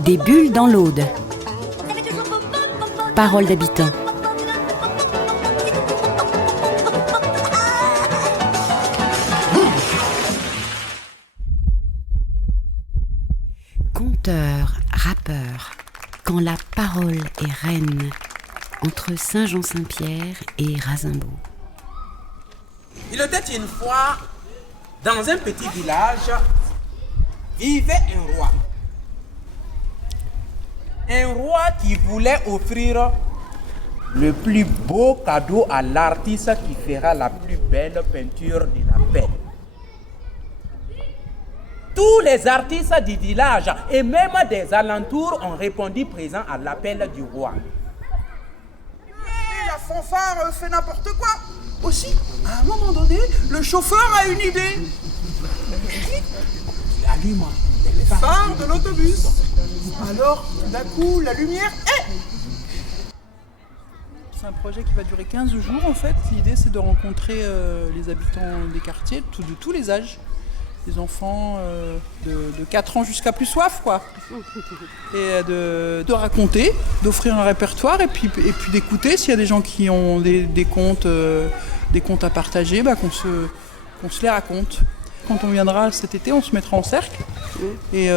Des bulles dans l'Aude. Paroles d'habitants. Conteur, rappeur, quand la parole est reine, entre Saint-Jean-Saint-Pierre et Razimbault. Il était une fois, dans un petit village, vivait un roi. Un roi qui voulait offrir le plus beau cadeau à l'artiste qui fera la plus belle peinture de la paix. Tous les artistes du village et même des alentours ont répondu présents à l'appel du roi. Et la fanfare fait n'importe quoi. Aussi, à un moment donné, le chauffeur a une idée. Il allume Les phares de l'autobus. Alors, tout d'un coup, la lumière est... C'est un projet qui va durer 15 jours en fait. L'idée c'est de rencontrer les habitants des quartiers de tous les âges. Des enfants de 4 ans jusqu'à plus soif quoi. Et de raconter, d'offrir un répertoire et puis d'écouter s'il y a des gens qui ont des contes à partager, qu'on se les raconte. Quand on viendra cet été, on se mettra en cercle et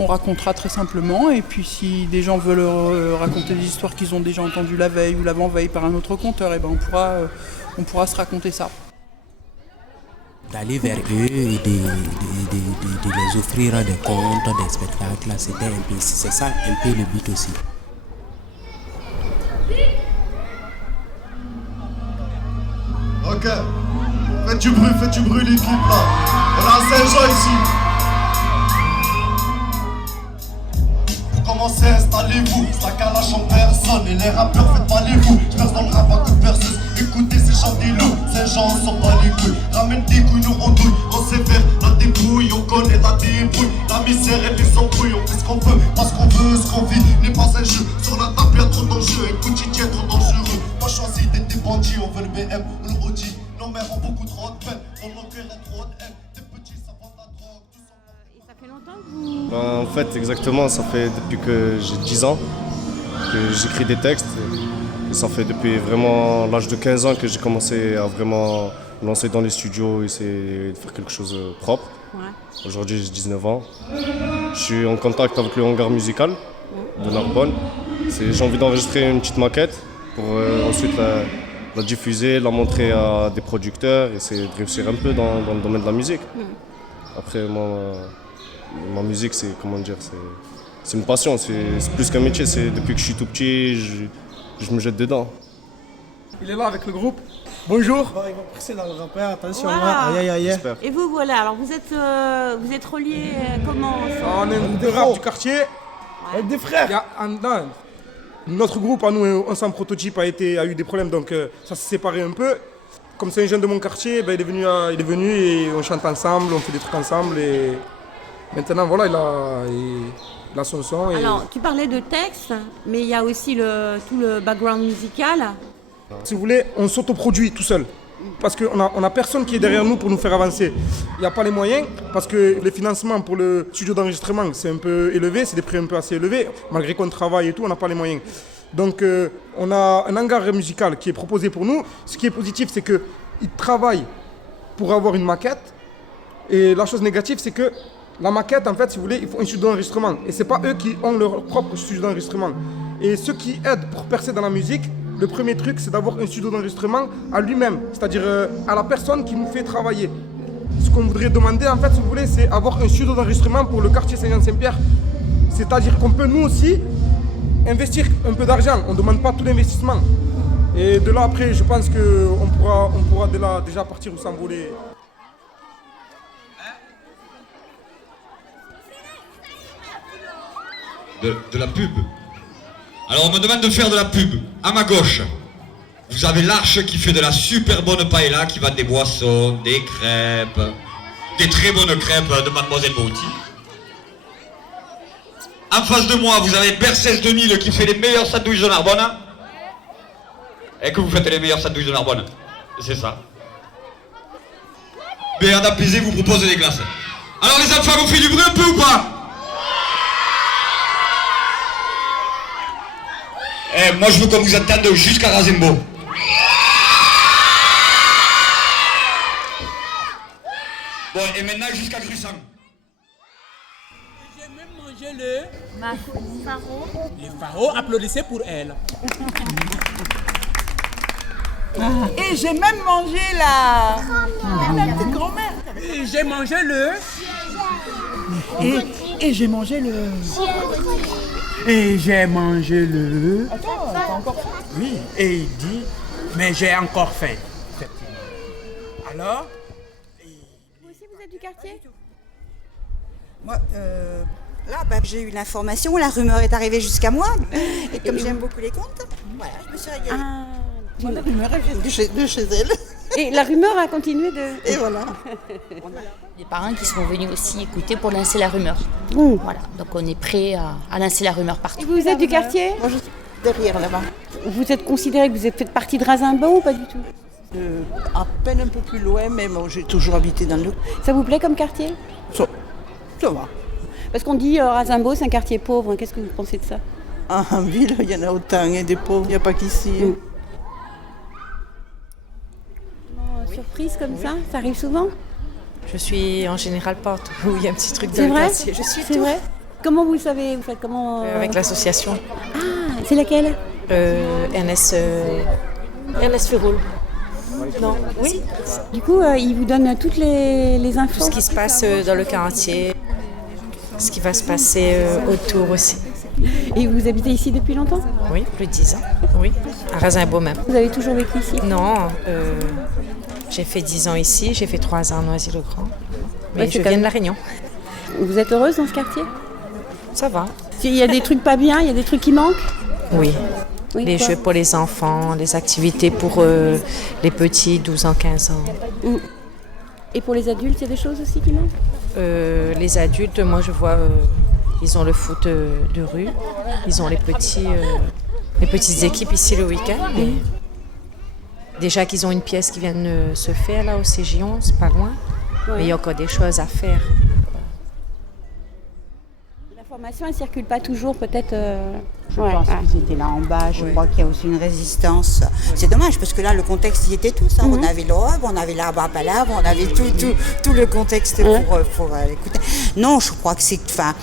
on racontera très simplement. Et puis si des gens veulent raconter des histoires qu'ils ont déjà entendues la veille ou l'avant-veille par un autre conteur, et on pourra se raconter ça. D'aller vers eux et de les offrir des contes, des spectacles, c'est ça un peu le but aussi. Ok, faites du bruit l'équipe là. On a Saint-Jean ici. Commencez, installez-vous, ça calache en personne. Et les rappeurs, faites pas les fous. Je perce dans le rap à coup de perceuse. Écoutez ces gens des loups, ces gens on s'en bat les couilles. Ramène des couilles, nous rondouille. On sévère, la débrouille, on connaît la débrouille. La misère et les embrouilles, on fait ce qu'on veut. Parce qu'on veut, ce qu'on vit n'est pas un jeu. Sur la table, y'a trop d'enjeux. Et quotidien trop dangereux. Moi choisi d'être des bandits, on veut le BM, on le redit. Nos mères ont beaucoup trop de peine. Dans nos cœurs, y'a trop de haine. Des petits, ça vend la drogue. Et ça fait longtemps que vous... En fait, exactement, ça fait depuis que j'ai 10 ans que j'écris des textes. Et ça fait depuis vraiment l'âge de 15 ans que j'ai commencé à vraiment me lancer dans les studios, essayer de faire quelque chose de propre. Ouais. Aujourd'hui, j'ai 19 ans. Je suis en contact avec le hangar musical de Narbonne. J'ai envie d'enregistrer une petite maquette pour ensuite la diffuser, la montrer à des producteurs, essayer de réussir un peu dans le domaine de la musique. Après, moi, ma musique, c'est une passion, c'est plus qu'un métier. C'est depuis que je suis tout petit, je me jette dedans. Il est là avec le groupe. Bonjour. Il va presser dans le rappeur, attention. Voilà. Aïe, aïe, aïe. Et vous, voilà, alors vous êtes reliés comment On est un groupe de rap du quartier. Avec des frères. Notre groupe, à nous, Ensemble Prototype, a eu des problèmes, donc ça s'est séparé un peu. Comme c'est un jeune de mon quartier, il est venu et on chante ensemble, on fait des trucs ensemble. Et maintenant, voilà, il a son son. Alors, tu parlais de texte, mais il y a aussi tout le background musical. Si vous voulez, on s'autoproduit tout seul. Parce qu'on a personne qui est derrière nous pour nous faire avancer. Il n'y a pas les moyens, parce que les financements pour le studio d'enregistrement, c'est un peu élevé, c'est des prix un peu assez élevés. Malgré qu'on travaille et tout, on n'a pas les moyens. Donc on a un hangar musical qui est proposé pour nous. Ce qui est positif, c'est qu'ils travaillent pour avoir une maquette. Et la chose négative, c'est que la maquette, en fait, si vous voulez, il faut un studio d'enregistrement. Et ce n'est pas eux qui ont leur propre studio d'enregistrement. Et ceux qui aident pour percer dans la musique, le premier truc, c'est d'avoir un studio d'enregistrement à lui-même, c'est-à-dire à la personne qui nous fait travailler. Ce qu'on voudrait demander, en fait, si vous voulez, c'est avoir un studio d'enregistrement pour le quartier Saint-Jean-Saint-Pierre. C'est-à-dire qu'on peut, nous aussi, investir un peu d'argent. On ne demande pas tout l'investissement. Et de là, après, je pense qu'on pourra déjà partir ou s'envoler. De la pub. Alors on me demande de faire de la pub. À ma gauche, vous avez l'Arche qui fait de la super bonne paella, qui vend des boissons, des crêpes, des très bonnes crêpes de Mademoiselle Bauti. En face de moi, vous avez Bercès 2000 qui fait les meilleurs sandwichs de Narbonne. Et que vous faites les meilleurs sandwichs de Narbonne. C'est ça. Béarn Apaisé vous propose des glaces. Alors les enfants, vous faites du bruit un peu ou pas? Eh, moi je veux qu'on vous attende jusqu'à Razembo. Bon, et maintenant jusqu'à Grussant. J'ai même mangé le Faro. les pharaons. Applaudissez pour elle. Et j'ai même mangé la petite grand-mère. Et j'ai mangé le Et j'ai mangé le... et j'ai mangé le Attends, t'as encore faim? oui, et il dit mais j'ai encore faim. Effectivement. Alors Vous aussi, vous êtes du quartier? Moi, là, j'ai eu l'information, la rumeur est arrivée jusqu'à moi. Et comme j'aime beaucoup les contes, voilà, je me suis régalée. La rumeur, elle vient de chez elle. Et la rumeur a continué de... Et voilà. Des parents qui sont venus aussi écouter pour lancer la rumeur. Voilà, donc on est prêt à lancer la rumeur partout. Et vous êtes du quartier? Moi, je suis derrière, là-bas. Vous êtes considéré que vous faites partie de Razimbault ou pas du tout? À peine un peu plus loin, mais moi, j'ai toujours habité dans le... Ça vous plaît comme quartier? Ça va. Parce qu'on dit Razimbault, c'est un quartier pauvre. Qu'est-ce que vous pensez de ça? En ville, il y en a autant, et des pauvres, il n'y a pas qu'ici. Surprise comme ça arrive souvent? Je suis en général partout où il y a un petit truc dans C'est le vrai? quartier. Je suis C'est vrai? Comment vous le savez? Vous faites comment? avec l'association Ah, c'est laquelle? Ernest Ferroul. Non, oui. Du coup, il vous donne toutes les infos? Tout ce qui se passe dans le quartier, ce qui va se passer autour aussi. Et vous habitez ici depuis longtemps? Oui, plus de 10 ans. Oui, à Razimbault même. Vous avez toujours vécu ici? Non, j'ai fait 10 ans ici, j'ai fait 3 ans à Noisy-le-Grand. Mais Ouais, je viens de La Réunion. Vous êtes heureuse dans ce quartier? Ça va. Il y a des trucs pas bien, il y a des trucs qui manquent? Oui. Oui, Les quoi? jeux pour les enfants, les activités pour les petits, 12 ans, 15 ans. Et pour les adultes, il y a des choses aussi qui manquent? Les adultes, moi je vois, ils ont le foot de rue, ils ont les petites équipes ici le week-end. Mais déjà qu'ils ont une pièce qui vient de se faire là au CJ11, c'est pas loin, mais il y a encore des choses à faire. L'information, elle circule pas toujours, peut-être. Je pense qu'ils étaient là en bas, je crois qu'il y a aussi une résistance. C'est dommage parce que là le contexte y était tous. On avait l'Europe, on avait la Barbala, on avait tout le contexte pour écouter. Non, je crois que c'est... Enfin,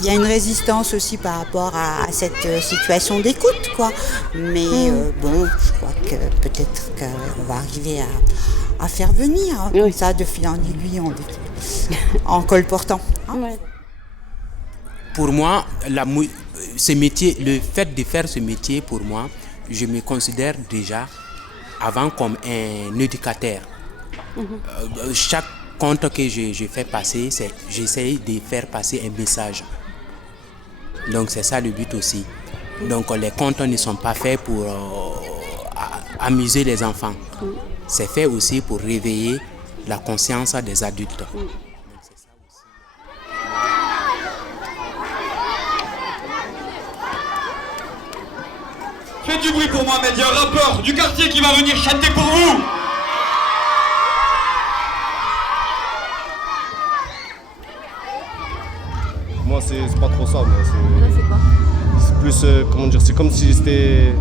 il y a une résistance aussi par rapport à cette situation d'écoute, quoi. Mais bon, je crois que peut-être qu'on va arriver à faire venir ça de fil en aiguille en colportant. Pour moi, ce métier, le fait de faire ce métier, pour moi, je me considère déjà avant comme un éducateur. Chaque conte que je fais passer, j'essaie de faire passer un message. Donc c'est ça le but aussi. Donc les contes ne sont pas faits pour amuser les enfants. C'est fait aussi pour réveiller la conscience des adultes. Faites du bruit pour Mohamed, il y a un rappeur du quartier qui va venir chanter pour vous. Moi, c'est pas trop ça. C'est plus, comment dire, c'est comme si c'était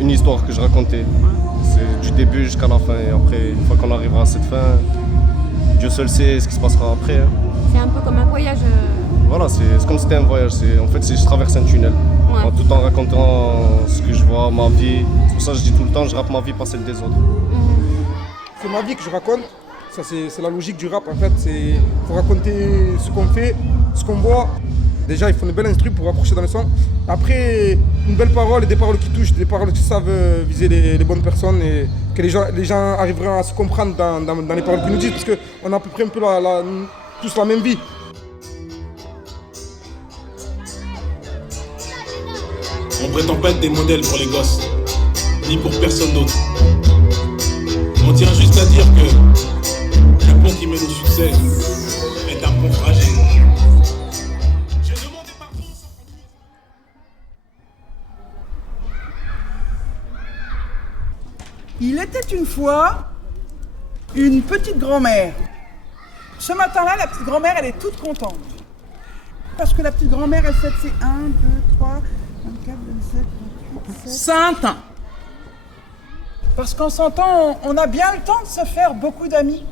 une histoire que je racontais. C'est du début jusqu'à la fin. Et après, une fois qu'on arrivera à cette fin, Dieu seul sait ce qui se passera après. C'est un peu comme un voyage. Voilà, c'est comme si c'était un voyage. En fait, je traverse un tunnel. Tout en racontant ce que je vois, ma vie. C'est pour ça que je dis tout le temps, je rappe ma vie, pas celle des autres. C'est ma vie que je raconte. Ça, c'est la logique du rap en fait. Il faut raconter ce qu'on fait, ce qu'on voit. Déjà, il faut une belle instru pour accrocher dans le son. Après, une belle parole et des paroles qui touchent, des paroles qui savent viser les bonnes personnes et que les gens arriveront à se comprendre dans les paroles qu'ils nous disent. Parce qu'on a à peu près un peu tous la même vie. On prétend pas être des modèles pour les gosses, ni pour personne d'autre. On tient juste à dire que le pont qui mène au succès est un pont fragile. Il était une fois une petite grand-mère Ce matin-là, la petite grand-mère, elle est toute contente. Parce que la petite grand-mère, elle fête ses 1, 2, 3, 24, 27, 28, 100 ans. Parce qu'en 100 ans, on a bien le temps de se faire beaucoup d'amis.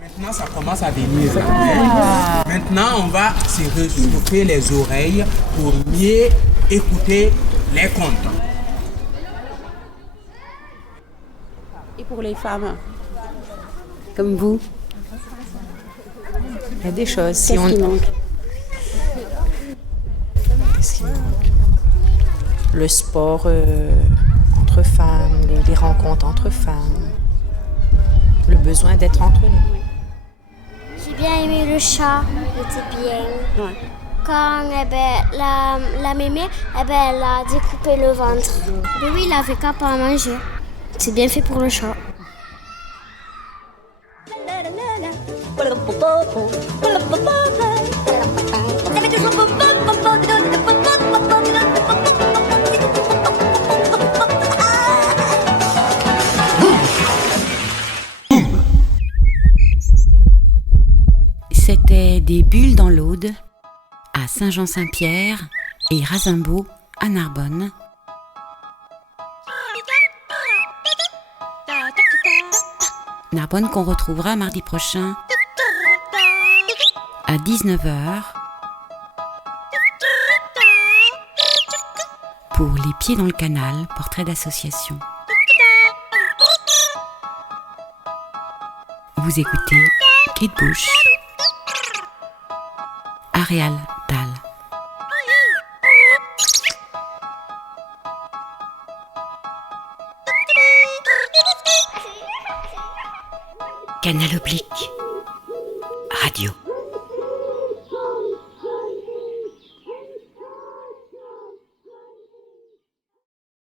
Maintenant, ça commence à venir. Maintenant, on va se réchauffer les oreilles pour mieux écouter les contes. Et pour les femmes, comme vous, il y a des choses. Qu'est-ce qui manque? Qu'est-ce qui manque? Le sport entre femmes, les rencontres entre femmes, le besoin d'être entre nous. J'ai bien aimé le chat, il était bien. Ouais. Quand la mémé, elle a découpé le ventre. Mais oui, il avait qu'à pas manger. C'est bien fait pour le chat. C'était des bulles dans l'Aude, à Saint-Jean-Saint-Pierre et Razimbault à Narbonne. Narbonne qu'on retrouvera mardi prochain à 19h pour Les Pieds dans le Canal, portrait d'association. Vous écoutez Cri de bouche. Arial Dahl. Canal oblique. Radio.